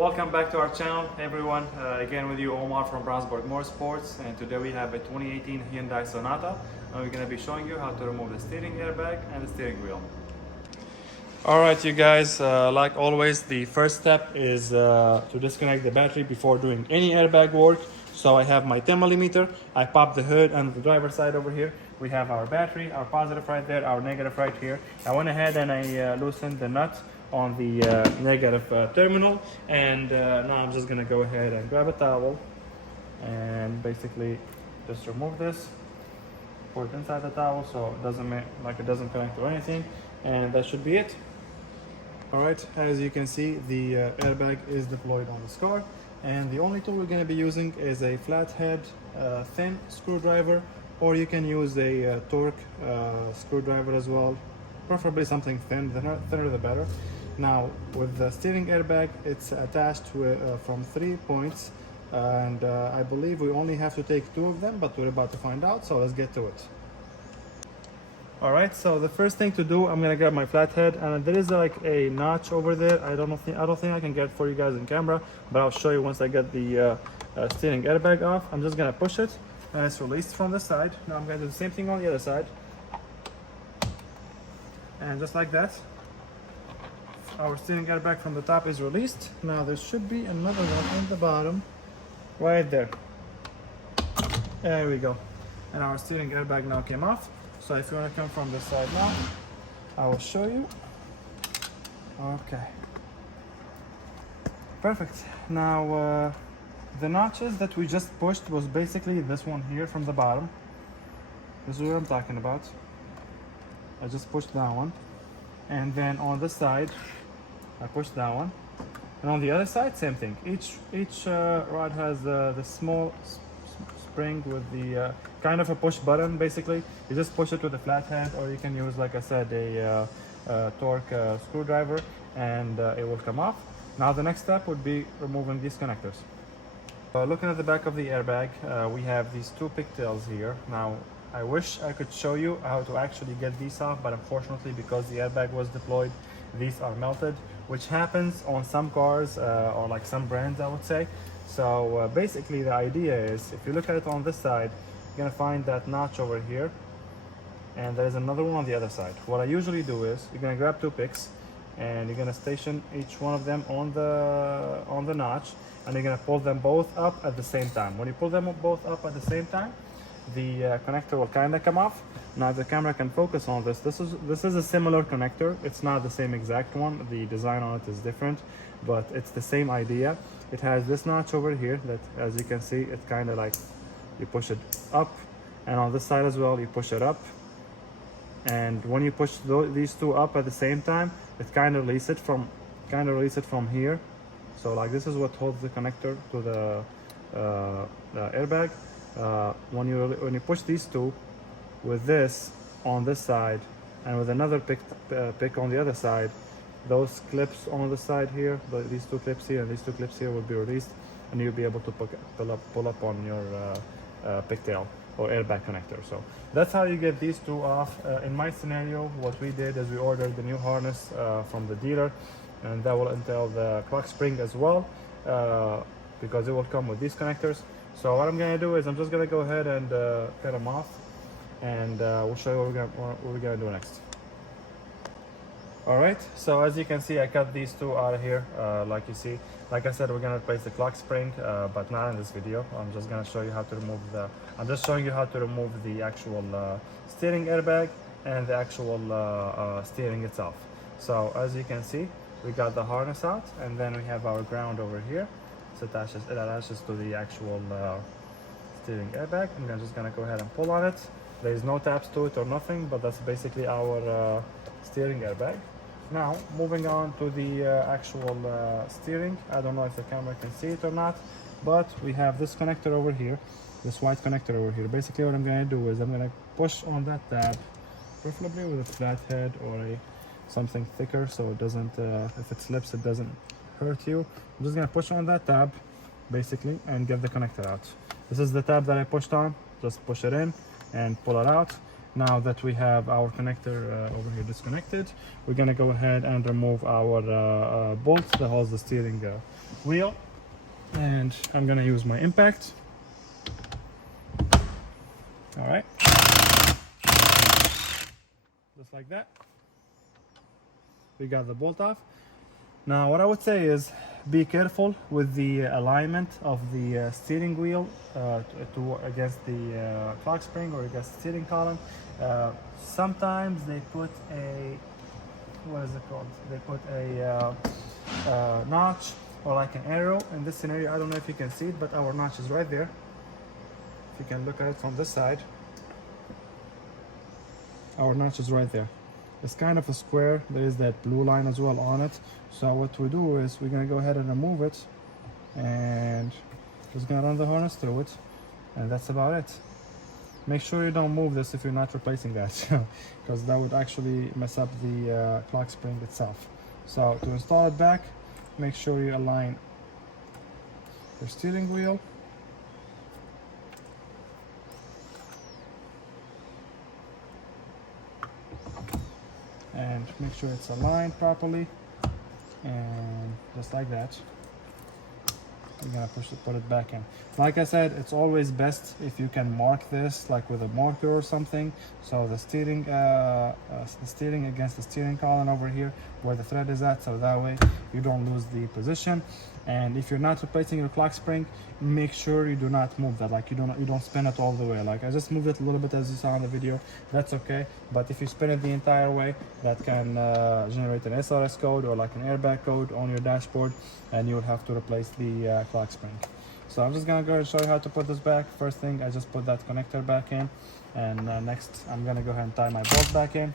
Welcome back to our channel, everyone. Again with you, Omar from Brownsburg Motorsports, and today we have a 2018 Hyundai Sonata, and we're going to be showing you how to remove the steering airbag and the steering wheel. Alright you guys, like always, the first step is to disconnect the battery before doing any airbag work. So I have my 10 millimeter, I pop the hood and the driver's side over here. We have our battery, our positive right there, our negative right here. I went ahead and I loosened the nut on the negative terminal, and now I'm just gonna go ahead and grab a towel and basically just remove this, put it inside the towel so it doesn't connect or anything, and that should be it. All right, as you can see, the airbag is deployed on this car, and the only tool we're going to be using is a flathead thin screwdriver, or you can use a torque screwdriver as well, preferably something thin. The thinner the better. Now with the steering airbag, it's attached from 3 points, and I believe we only have to take 2 of them, but we're about to find out, so let's get to it. All right, so the first thing to do, I'm gonna grab my flathead, and there is like a notch over there. I don't think I can get it for you guys in camera, but I'll show you once I get the steering airbag off. I'm just gonna push it, and it's released from this side. Now I'm gonna do the same thing on the other side, and just like that, our steering airbag from the top is released. Now there should be another one on the bottom, right there. There we go, and our steering airbag now came off. So if you want to come from this side now, I will show you. Okay. Perfect. Now, the notches that we just pushed was basically this one here from the bottom. This is what I'm talking about. I just pushed that one. And then on this side, I pushed that one. And on the other side, same thing. Each rod has the small spring with the kind of a push button. Basically you just push it with a flathead, or you can use, like I said, a torque screwdriver, and it will come off. Now the next step would be removing these connectors. Looking at the back of the airbag, we have these 2 pigtails here. Now I wish I could show you how to actually get these off, but unfortunately, because the airbag was deployed, these are melted, which happens on some cars or like some brands, I would say. So basically the idea is, if you look at it on this side, you're gonna find that notch over here, and there's another one on the other side. What I usually do is, you're gonna grab 2 picks, and you're gonna station each one of them on the notch, and you're gonna pull them both up at the same time. When you pull them both up at the same time, the connector will kind of come off. Now the camera can focus on this. This is a similar connector. It's not the same exact one. The design on it is different, but it's the same idea. It has this notch over here that, as you can see, it's kind of like you push it up, and on this side as well you push it up, and when you push these 2 up at the same time, it kind of release it from here. So like, this is what holds the connector to the airbag. When you push these 2 with this on this side, and with another pick on the other side, those clips on the side here, these 2 clips here and these 2 clips here, will be released, and you'll be able to pull up on your pigtail or airbag connector. So that's how you get these 2 off. In my scenario, what we did is we ordered the new harness from the dealer, and that will entail the clock spring as well, because it will come with these connectors. So what I'm gonna do is, I'm just gonna go ahead and cut them off, and we'll show you what we're gonna do next. Alright, so as you can see, I cut these 2 out of here. Like you see, like I said, we're gonna replace the clock spring, but not in this video. I'm just gonna show you how to remove I'm just showing you how to remove the actual steering airbag and the actual steering itself. So as you can see, we got the harness out, and then we have our ground over here. So it attaches to the actual steering airbag. I'm just gonna go ahead and pull on it. There is no taps to it or nothing, but that's basically our steering airbag. Now moving on to the actual steering. I don't know if the camera can see it or not, but we have this connector over here, this white connector over here. Basically what I'm going to do is, I'm going to push on that tab, preferably with a flathead or something thicker, so it doesn't, if it slips, it doesn't hurt you. I'm just going to push on that tab basically and get the connector out. This is the tab that I pushed on. Just push it in and pull it out, Now that we have our connector over here disconnected, we're gonna go ahead and remove our bolt that holds the steering wheel. And I'm gonna use my impact. All right, just like that. We got the bolt off. Now what I would say is be careful with the alignment of the steering wheel against the clock spring or against the steering column. Sometimes they put a, what is it called? They put a notch or like an arrow. In this scenario, I don't know if you can see it, but our notch is right there. If you can look at it from this side, our notch is right there. It's kind of a square. There is that blue line as well on it. So what we do is we're gonna go ahead and remove it and just gonna run the harness through it, and that's about it. Make sure you don't move this if you're not replacing that, because that would actually mess up the clock spring itself. So to install it back, make sure you align your steering wheel. And make sure it's aligned properly, and just like that. You're gonna put it back in. Like I said, it's always best if you can mark this like with a marker or something, so the steering against the steering column over here where the thread is at, so that way you don't lose the position. And if you're not replacing your clock spring, make sure you do not move that, like you don't spin it all the way. Like I just moved it a little bit as you saw in the video, that's okay. But if you spin it the entire way, that can generate an SRS code or like an airbag code on your dashboard, and you would have to replace the clock spring. So I'm just gonna go and show you how to put this back. First thing, I just put that connector back in, and next I'm gonna go ahead and tie my bolt back in.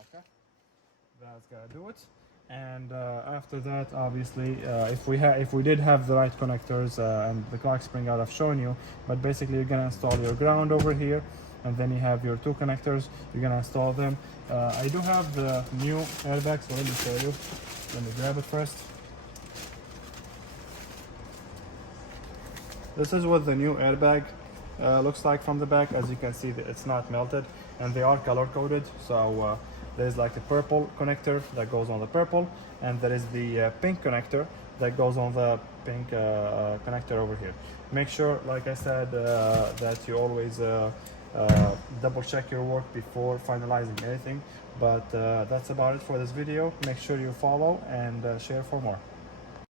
Okay, that's gonna do it. And after that, obviously, if we did have the right connectors and the clock spring I'd have shown you, but basically you're gonna install your ground over here, and then you have your two connectors. You're gonna install them. I do have the new airbag, so let me show you. Let me grab it first. This is what the new airbag looks like from the back. As you can see, it's not melted, and they are color coded. So there's like a purple connector that goes on the purple, and there is the pink connector that goes on the pink connector over here. Make sure, like I said, that you always double check your work before finalizing anything. But that's about it for this video. Make sure you follow and share for more.